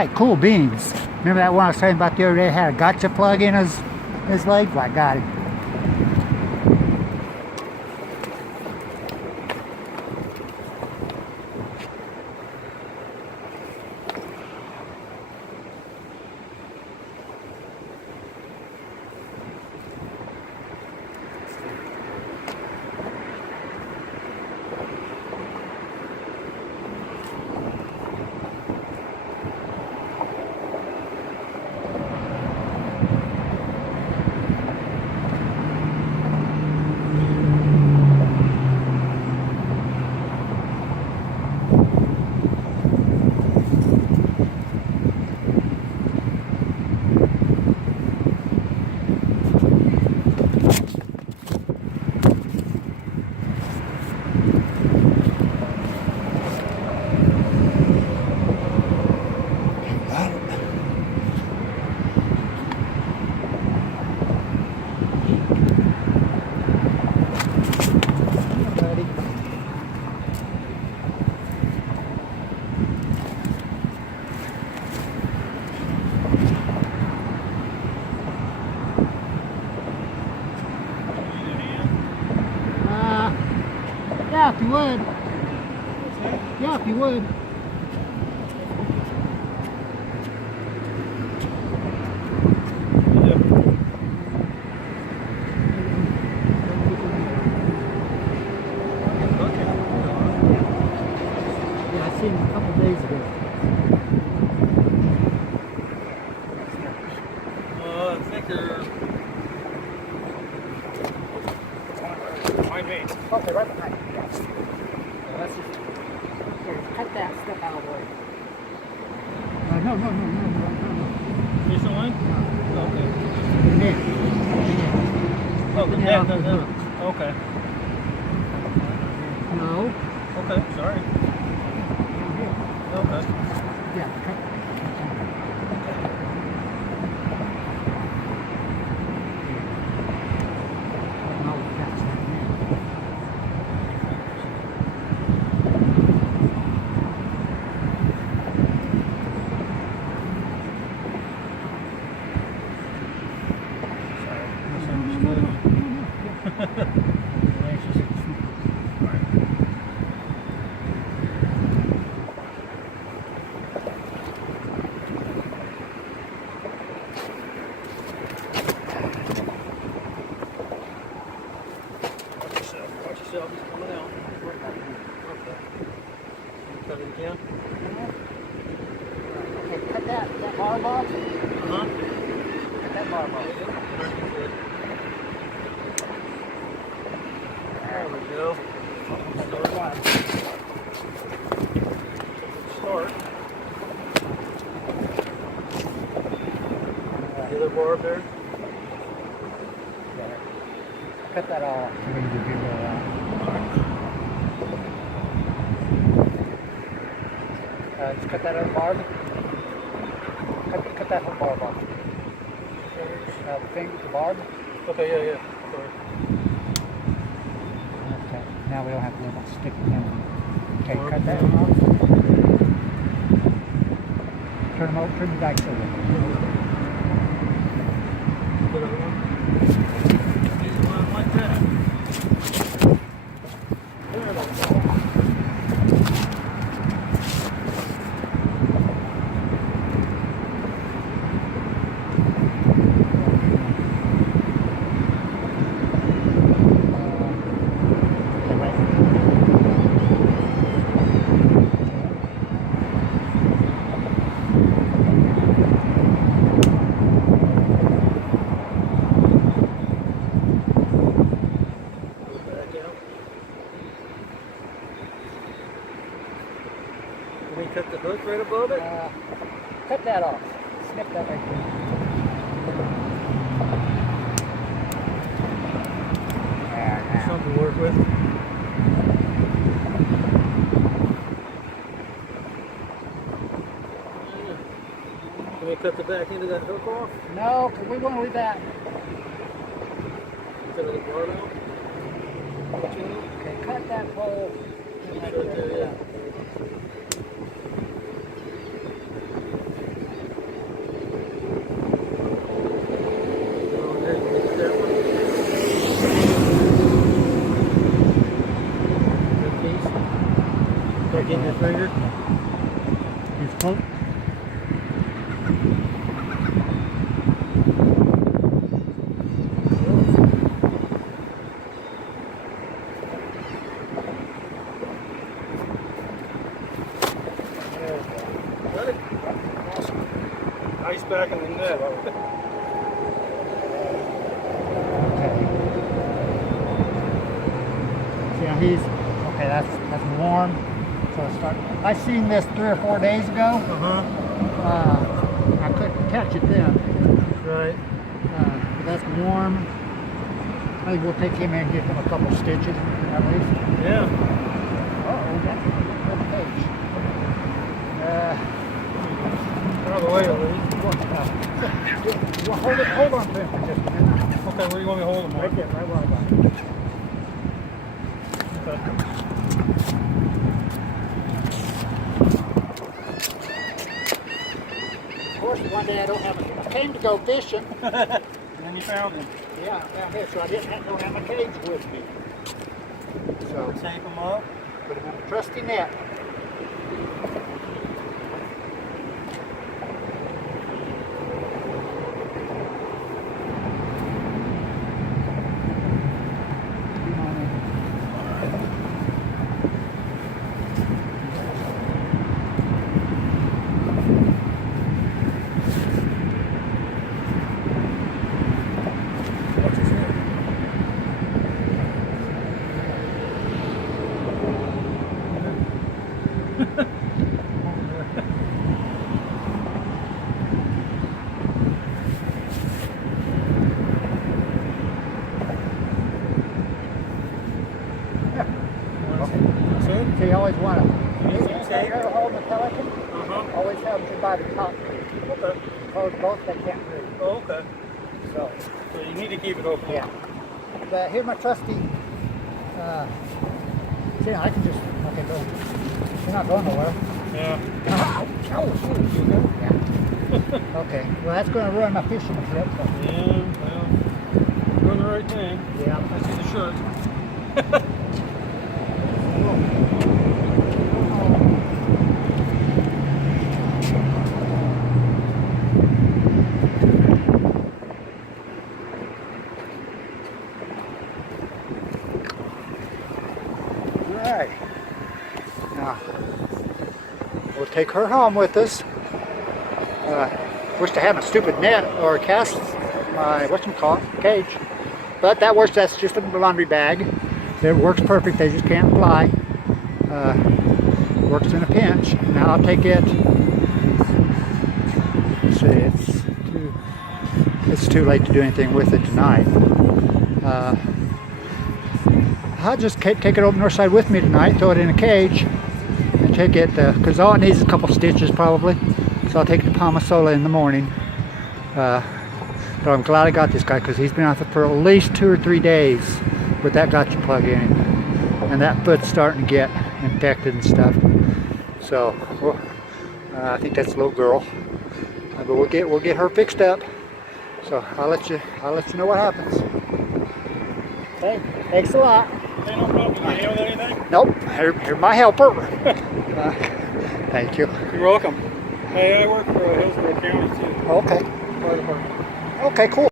Right, cool beans. Remember that one I was talking about the other day? Had a gotcha plug in his leg? Well, I got it. Yeah, if you would. Yeah, if you would. Yeah, I seen him a couple days ago. I think they're behind me. Okay, right behind you. Yeah. Let's just cut that stuff out of the way. No. You still on? No. Okay. The net. Oh, the net. No. Okay. No. Okay, sorry. Okay. Yeah, cut. No, that's not net. Watch yourself, he's coming out. Okay. Cut it again? Okay, cut that barb off. Uh-huh. Cut that barb off. There we go. Start. The other barb there. Yeah. Cut that off. Just cut that other barb. Cut that whole barb off. The barb. Okay, yeah. Sorry. Okay. Now we don't have to worry about sticking them. Okay, Barb cut that down. off. Turn them over. Turn the dikes over. Put it on. Use one like that. There we go. Can we cut the hook right above it? Cut that off. Snip that right there. There, Something to work with. Can we cut the back end of that hook off? No, because we want to leave that. Cut the bar out? Okay, cut that pole. Right there, yeah. figured. He's close. Got it? Awesome. Nice back in the net. Yeah, he's okay. That's warm. So I seen this 3 or 4 days ago. I couldn't catch it then. Right. But that's warm. I think we'll take him in and give him a couple stitches at least. Yeah. Uh-oh, that's a cage. Out of the way, at least. Well, hold on to him for just a minute. Okay, where do you want me to hold him? Right there, right where I got him. Of course, one day I came to go fishing. And then you found him. Yeah, I found this, so I don't have my cage with me. So, Tape him up. put him in a trusty net. What's his name? So you always want to. You If tape? you're ever holding a pelican, Uh-huh. always have them by the top. Okay. Close both, they can't move. Oh, okay. So, So you need to keep it open. yeah. But here's my trusty. See, I can just, okay, go. You're not going nowhere. Yeah. Ow, ow, yeah. Okay, well that's going to ruin my fishing trip. So. Yeah, well, doing the right thing. Yeah. I see the shirt. Alright. Now, we'll take her home with us. Wish to have a stupid net or a cast, whatchamacallit, cage. But that works, that's just a laundry bag. It works perfect, they just can't fly. Works in a pinch. Now I'll take it. Let's see, it's too late to do anything with it tonight. I'll just take it over north side with me tonight, throw it in a cage, and take it, because all it needs is a couple stitches probably. So I'll take it to Palmasola in the morning. But I'm glad I got this guy because he's been out there for at least 2 or 3 days with that gotcha plug in him. And that foot's starting to get infected and stuff. So well, I think that's a little girl. But we'll get her fixed up. So I'll let you know what happens. Okay, thanks a lot. Hey, no problem. Can I help with anything? Nope, you're my helper. Thank you. You're welcome. Hey, I work for Hillsborough County too. Okay. Fire department. Okay, cool.